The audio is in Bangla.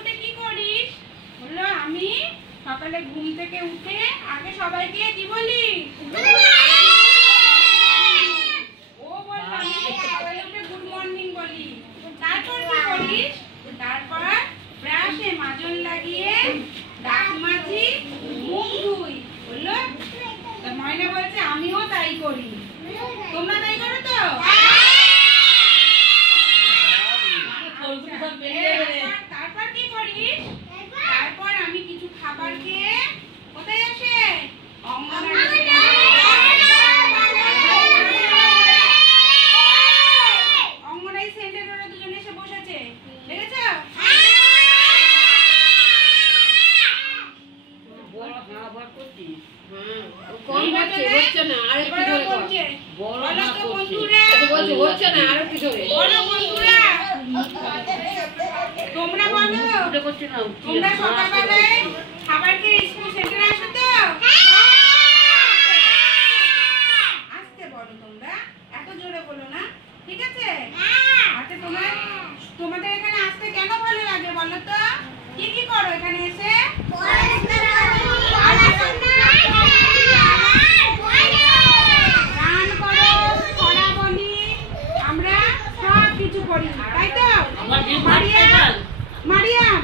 উঠে কি করিস? বললো আমি সকালে ঘুম থেকে উঠে আগে সবাইকে কি বলি? ও বললো আমি সকালে উঠে গুড মর্নিং বলি। তারপর কি করিস? তারপর ব্রাশে মাজন লাগিয়ে দাঁত মাজি, মুখ ধুই। বললো ময়না বলছে আমিও তাই করি। তোমরা তাই করো তো? তারপর কি করিস? তারপর আমি কিছু খাবার খেয়ে কোথায় আসে? অঙ্গনাই সেন্টারে ওরা দুজনে এসে বসেছে, দেখেছ? তোমরা বলো, তোমরা সকালবেলায় খাবার খেয়ে স্কুল সেন্টারে আসো তো? আসতে বলো, তোমরা এত জোরে বলো না, ঠিক আছে? আচ্ছা তোমাদের এখানে আসতে কেন ভালো লাগে বলো তো? কি কি করো এখানে এসে? গান করো, পড়া বলি, আমরা সব কিছু করি, তাই তো? মারিয়াম